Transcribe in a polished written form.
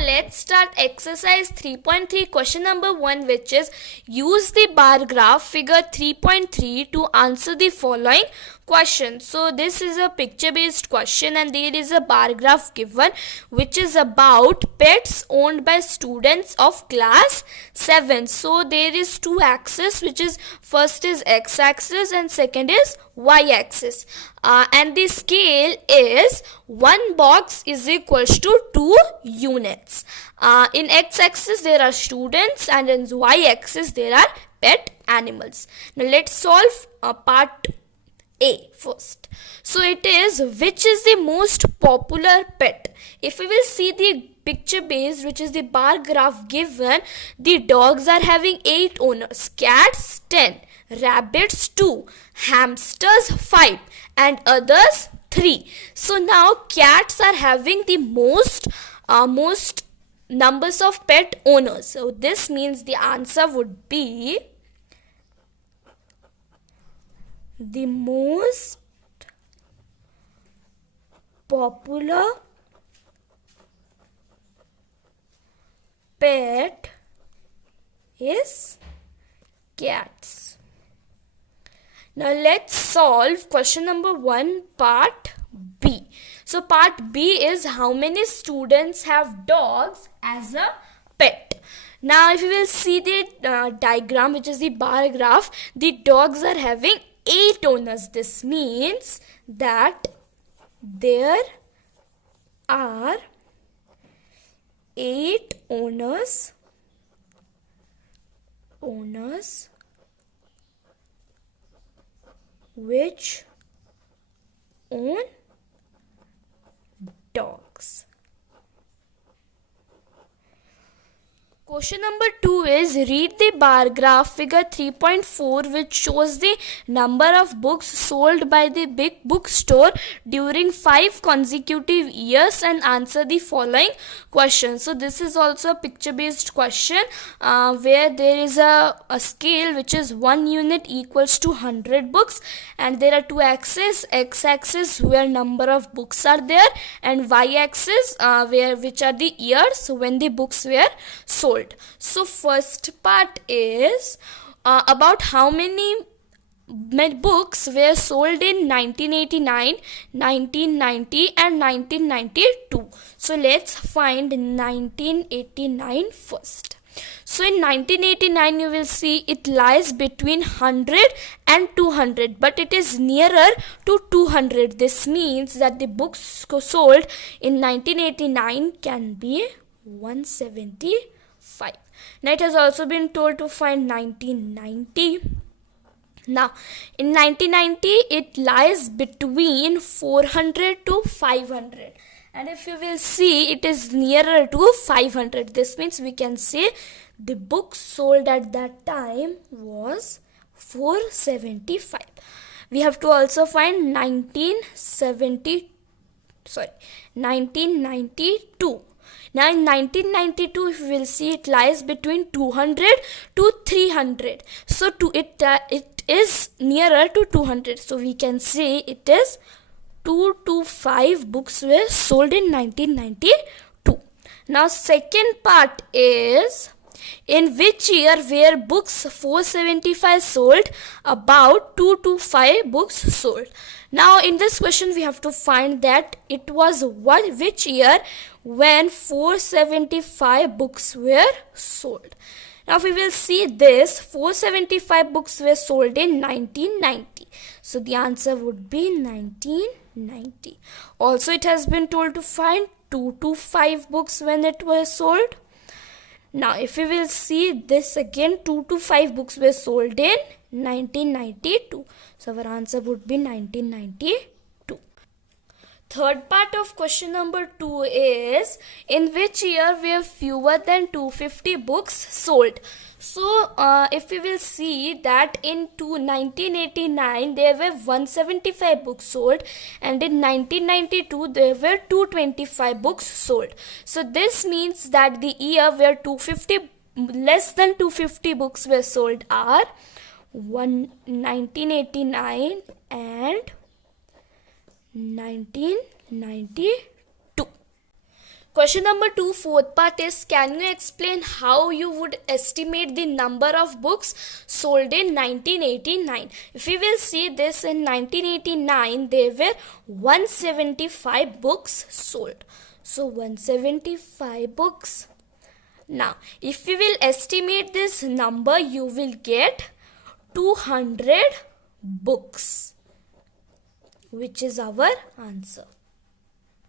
Let's start exercise 3.3 question number 1, which is use the bar graph figure 3.3 to answer the following question. So this is a picture based question and there is a bar graph given which is about pets owned by students of class 7. So there is two axes, which is first is x axis and second is y axis, and the scale is 1 box is equals to 2 units. In x axis there are students and in y axis there are pet animals. Now let's solve part A first. So it is, which is the most popular pet? If we will see the picture based, which is the bar graph given, the dogs are having 8 owners, cats 10, rabbits 2, hamsters 5 and others 3. So now cats are having the most numbers of pet owners. So this means the answer would be the most popular pet is cats. Now let's solve question number 1, part B. So part B is how many students have dogs as a pet. Now if you will see the diagram, which is the bar graph, the dogs are having 8 owners. This means that there are 8 owners which own dogs. Question number 2 is read the bar graph figure 3.4 which shows the number of books sold by the big bookstore during 5 consecutive years and answer the following question. So this is also a picture based question where there is a scale which is 1 unit equals to 100 books and there are two axes, x axis where number of books are there and y axis which are the years when the books were sold. So first part is about how many books were sold in 1989, 1990 and 1992. So let's find 1989 first. So in 1989 you will see it lies between 100 and 200, but it is nearer to 200. This means that the books sold in 1989 can be 175. Now it has also been told to find 1990. Now in 1990 it lies between 400 to 500 and if you will see it is nearer to 500. This means we can say the books sold at that time was 475. We have to also find 1992. Now in 1992 if we will see it lies between 200 to 300. So it is nearer to 200. So we can say it is 225 books were sold in 1992. Now second part is in which year were books 475 sold, about 225 books sold. Now in this question we have to find that it was which year when 475 books were sold. Now we will see this 475 books were sold in 1990. So the answer would be 1990. Also it has been told to find 225 books when it was sold. Now if we will see this again, 225 books were sold in 1992. So our answer would be 1992. Third part of question number 2 is in which year were fewer than 250 books sold. So if we will see that in 1989 there were 175 books sold and in 1992 there were 225 books sold. So this means that the year where less than 250 books were sold are 1989 and 1992. Question number 2, fourth part is, can you explain how you would estimate the number of books sold in 1989? If we will see this, in 1989 there were 175 books sold. So 175 books. Now if we will estimate this number, you will get 200 books, which is our answer.